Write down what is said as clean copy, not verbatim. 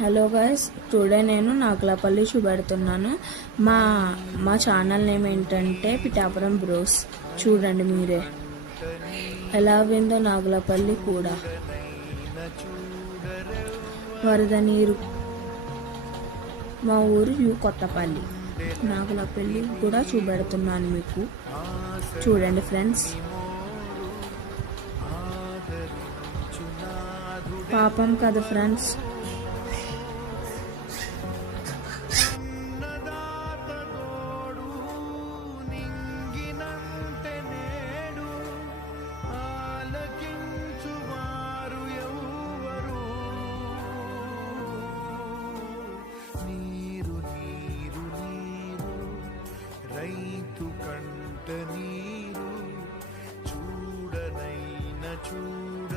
Hello guys, today నేను నాగులపల్లి చూపెడుతున్నాను. మా మా ఛానల్ నేమ్ ఏంటంటే పిఠాపురం బ్రోస్. చూడండి మీరే ఎలా విందో నాగులపల్లి కూడా. వరద నీరు మా ఊరు కొత్తపల్లి. నాగులపల్లి కూడా చూపెడుతున్నాను మీకు. చూడండి ఫ్రెండ్స్. పాపం కదా ఫ్రెండ్స్.